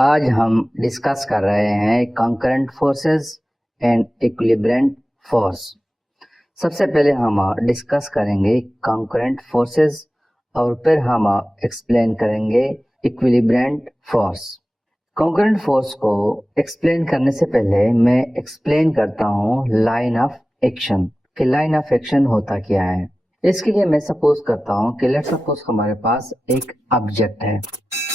आज हम डिस्कस कर रहे हैं कंकरेंट फोर्सेस एंड इक्विलिब्रेंट फोर्स। सबसे पहले हम डिस्कस करेंगे कंकरेंट फोर्सेस और फिर हम एक्सप्लेन करेंगे इक्विलिब्रेंट फोर्स। कंकरेंट फोर्स को एक्सप्लेन करने से पहले मैं एक्सप्लेन करता हूँ लाइन ऑफ एक्शन कि लाइन ऑफ एक्शन होता क्या है। इसके लिए मैं सपोज करता हूँ कि लेट्स सपोज हमारे पास एक ऑब्जेक्ट है।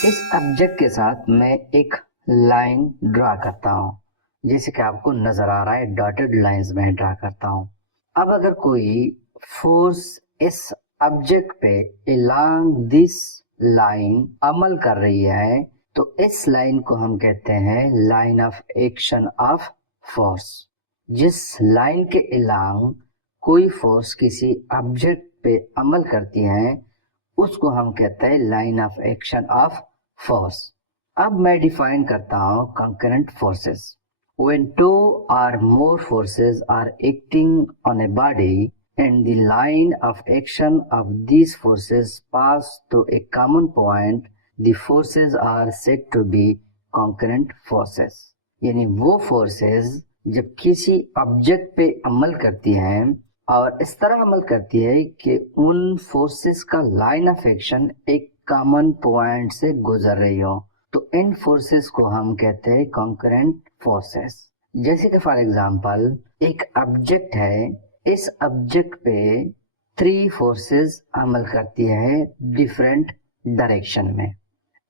इस ऑब्जेक्ट के साथ मैं एक लाइन ड्रा करता हूँ, जैसे कि आपको नजर आ रहा है डॉटेड लाइंस में ड्रा करता हूँ। अब अगर कोई फोर्स इस ऑब्जेक्ट पे अलोंग दिस लाइन अमल कर रही है तो इस लाइन को हम कहते हैं line of action of force. जिस लाइन के अलोंग कोई फोर्स किसी ऑब्जेक्ट पे अमल करती है उसको हम कहते हैं line of action of force. अब मैं डिफाइन करता हूं concurrent forces. When two or more forces are acting on a body and the line of action of these forces pass through a common point, the forces are said to be concurrent forces। यानी वो forces जब किसी object पे अमल करती हैं और इस तरह अमल करती है कि उन फोर्सेस का लाइन ऑफ एक्शन एक कॉमन पॉइंट से गुजर रही हो, तो इन फोर्सेस को हम कहते हैं कंकरेंट फोर्सेस। जैसे कि फॉर एग्जांपल एक ऑब्जेक्ट है, इस ऑब्जेक्ट पे थ्री फोर्सेस अमल करती है डिफरेंट डायरेक्शन में।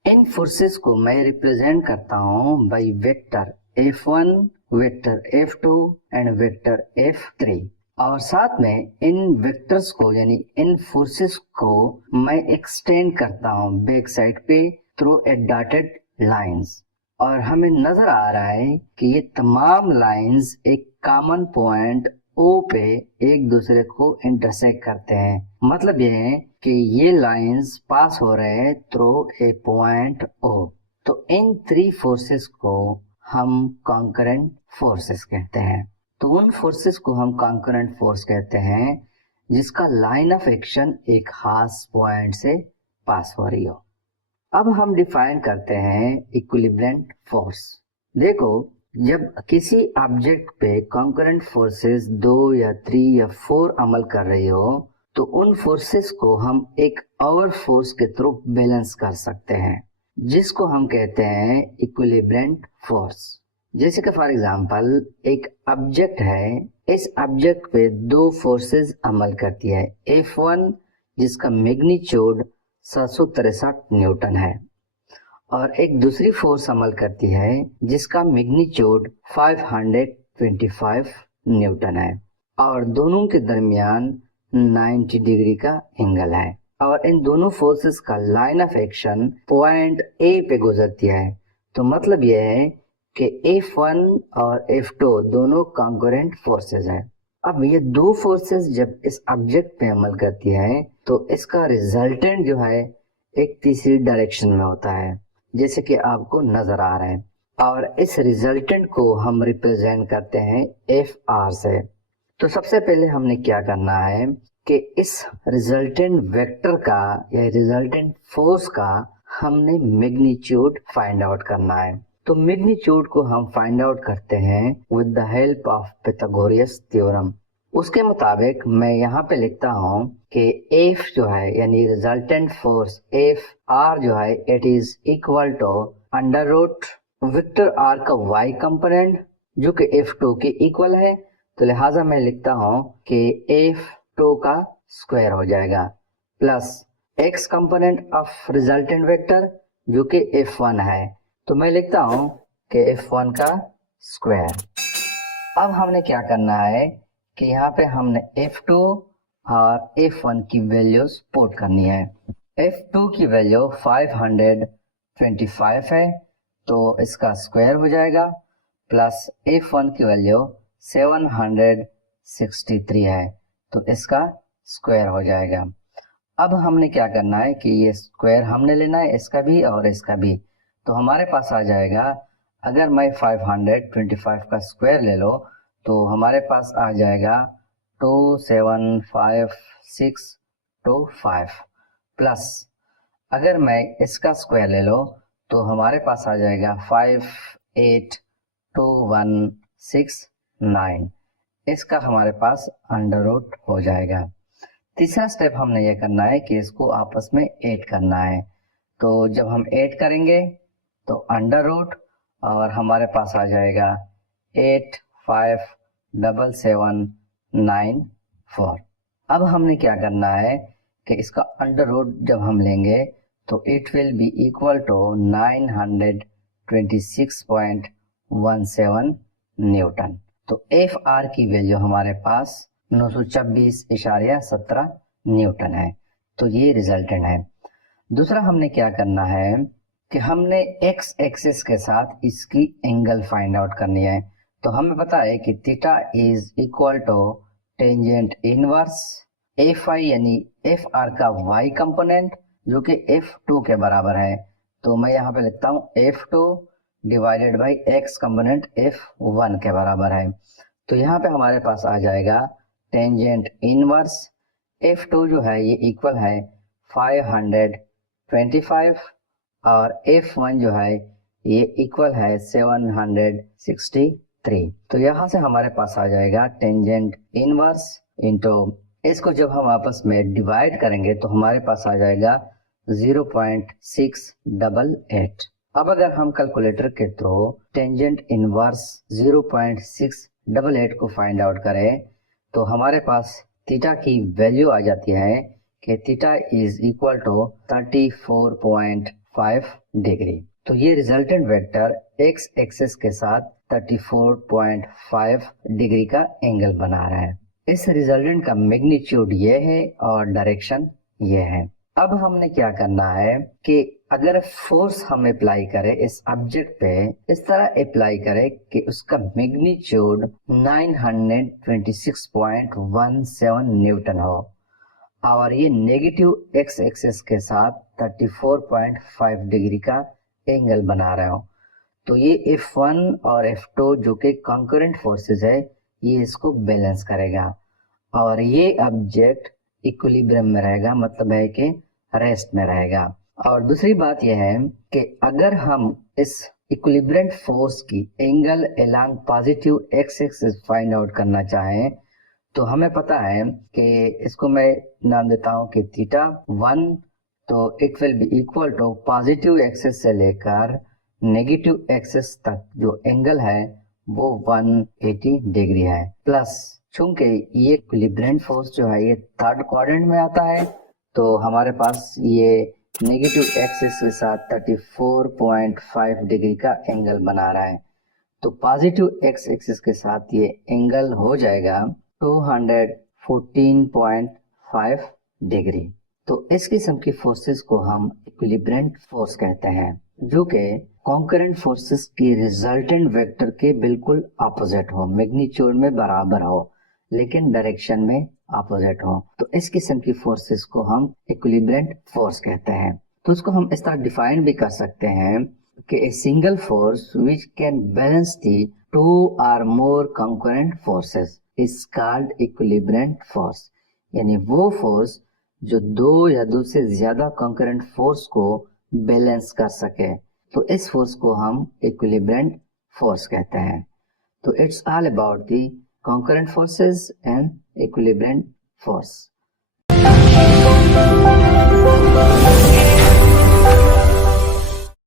इन फोर्सेस को मैं रिप्रेजेंट करता हूं by vector F1, vector F2 and vector F3। और साथ में इन वेक्टर्स को यानी इन फोर्सेस को मैं एक्सटेंड करता हूं बैक साइड पे थ्रू ए डॉटेड लाइंस। और हमें नजर आ रहा है कि ये तमाम लाइंस एक कॉमन पॉइंट O पे एक दूसरे को इंटरसेक्ट करते हैं। मतलब ये है कि ये लाइंस पास हो रहे हैं थ्रू ए पॉइंट O। तो इन थ्री फोर्सेस को हम कंकरेंट फोर्सेस कहते हैं। तो उन फोर्सेस को हम कंकरेंट फोर्स कहते हैं जिसका लाइन ऑफ एक्शन एक खास पॉइंट से पास हो रही हो। अब हम डिफाइन करते हैं इक्विलिब्रेंट फोर्स। देखो, जब किसी ऑब्जेक्ट पे कंकरेंट फोर्सेस 2 या 3 या 4 अमल कर रही हो तो उन फोर्सेस को हम एक और फोर्स के थ्रू बैलेंस कर सकते हैं, जिसको हम कहते हैं इक्विलिब्रेंट फोर्स। जैसे कि फॉर एग्जांपल एक ऑब्जेक्ट है, इस ऑब्जेक्ट पे दो फोर्सेस अमल करती है। F1 जिसका मैग्नीट्यूड 763 न्यूटन है और एक दूसरी फोर्स अमल करती है जिसका मैग्नीट्यूड 525 न्यूटन है और दोनों के दरमियान 90 डिग्री का एंगल है और इन दोनों फोर्सेस का line of action point A पे गुजरती है। तो मतलब यह है कि F1 और F2 दोनों कंकरेंट फोर्सेस हैं। अब ये दो फोर्सेस जब इस ऑब्जेक्ट पे अमल करती है तो इसका रिजल्टेंट जो है एक तीसरी डायरेक्शन में होता है, जैसे कि आपको नजर आ रहा है। और इस रिजल्टेंट को हम रिप्रेजेंट करते हैं FR से। तो सबसे पहले हमने क्या करना है कि इस रिजल्टेंट वेक्टर का या रिजल्टेंट फोर्स का हमने मैग्नीट्यूड फाइंड आउट करना है। तो मैग्नीट्यूड को हम फाइंड आउट करते हैं with the help of Pythagoras theorem. उसके मुताबिक मैं यहाँ पे लिखता हूँ कि F जो है यानी रिजल्टेंट फोर्स FR जो है it is equal to under root vector R का Y कंपोनेंट जो कि F2 के इक्वल है। तो लिहाजा मैं लिखता हूँ कि F2 का स्क्वायर हो जाएगा plus X component of resultant vector जो कि F1 है। तो मैं लिखता हूँ कि F1 का स्क्वायर। अब हमने क्या करना है कि यहाँ पे हमने F2 और F1 की वैल्यूज पुट करनी है। F2 की वैल्यू 525 है तो इसका स्क्वायर हो जाएगा प्लस F1 की वैल्यू 763 है तो इसका स्क्वायर हो जाएगा। अब हमने क्या करना है कि ये स्क्वायर हमने लेना है इसका भी और इसका भी। तो हमारे पास आ जाएगा, अगर मैं 525 का स्क्वायर ले लो तो हमारे पास आ जाएगा 27565 प्लस अगर मैं इसका स्क्वायर ले लो तो हमारे पास आ जाएगा 5, 8, 2, 1, 6, 9। इसका हमारे पास अंडर रूट हो जाएगा। तीसरा स्टेप हमने ये करना है कि इसको आपस में ऐड करना है। तो जब हम ऐड करेंगे तो अंडर रूट और हमारे पास आ जाएगा 8, 5, 7, 7, 9, 4। अब हमने क्या करना है कि इसका अंडर रूट जब हम लेंगे तो it will be equal to 926.17 newton. तो एफ आर की वैल्यू हमारे पास 926.17 न्यूटन है। तो ये रिजल्टेंट है। दूसरा हमने क्या करना है कि हमने एक्स एक्सिस के साथ इसकी एंगल फाइंड आउट करनी है। तो हमें पता है कि theta is equal to tangent inverse F I यानी एफ आर का वाई कंपोनेंट जो कि F2 के बराबर है। तो मैं यहाँ पे लिखता हूँ F2 divided by x component F1 के बराबर है। तो यहाँ पे हमारे पास आ जाएगा टेंजेंट इनवर्स F2 जो है ये इक्वल है 525 और F1 जो है ये इक्वल है 763। तो यहाँ से हमारे पास आ जाएगा टेंजेंट इनवर्स इंटू इसको जब हम आपस में डिवाइड करेंगे तो हमारे पास आ जाएगा 0.688। अब अगर हम कैलकुलेटर के थ्रू टेंजेंट इनवर्स 0.688 को फाइंड आउट करें तो हमारे पास थीटा की वैल्यू आ जाती है कि theta is equal to 34.5 degree. तो ये रिजल्टेंट वेक्टर एक्स एक्सिस के साथ 34.5 डिग्री का एंगल बना रहा है। इस रिजल्टेंट का मैग्नीट्यूड ये है और डायरेक्शन ये है। अब हमने क्या करना है कि अगर फोर्स हम अप्लाई करें इस ऑब्जेक्ट पे इस तरह अप्लाई करें कि उसका मैग्नीट्यूड 926.17 न्यूटन हो और ये नेगेटिव एक्स एक्सिस के साथ 34.5 डिग्री का एंगल बना रहे हो। तो ये F1 और F2 जो कि कंकरेंट फोर्सेस है ये इसको बैलेंस करेगा और ये ऑब्जेक्ट इक्विलिब्रियम में रहेगा, मतलब है कि रेस्ट में रहेगा। और दूसरी बात यह है कि अगर हम इस इक्विलिब्रियम फोर्स की angle along positive x axis find out करना चाहें तो हमें पता है कि इसको मैं नाम देता हूं कि थीटा 1, तो it will be equal to positive axis से लेकर नेगेटिव एक्सिस तक जो एंगल है वो 180 डिग्री है। प्लस चूंकि ये इक्विलिब्रियम फोर्स जो है ये थर्ड क्वाड्रेंट में आता है तो हमारे पास ये नेगेटिव एक्सिस के साथ 34.5 डिग्री का एंगल बना रहा है। तो पॉजिटिव एक्स एक्सिस के साथ ये एंगल हो जाएगा 214.5 डिग्री। तो इस किस्म की फोर्सेस को हम इक्विलिब्रियम फोर्स कहते हैं जो कि कॉन्करेंट फोर्सेस की रिजल्टेंट वेक्टर के बिल्कुल ऑपोजिट हो, मैग्नीट्यूड में बराबर हो लेकिन डायरेक्शन में ऑपोजिट हो। तो इस किस्म की फोर्सेस को हम इक्विलिब्रियम फोर्स कहते हैं। तो उसको हम इस तरह डिफाइन भी कर सकते हैं कि a single force which can balance the two और more concurrent forces is called equilibrium force. यानी वो फोर्स जो दो या दो से ज्यादा कंकरेंट फोर्स को बैलेंस कर सके, तो इस फोर्स को हम इक्विलिब्रियम फोर्स कहते हैं। तो it's all about the concurrent forces and equilibrium force.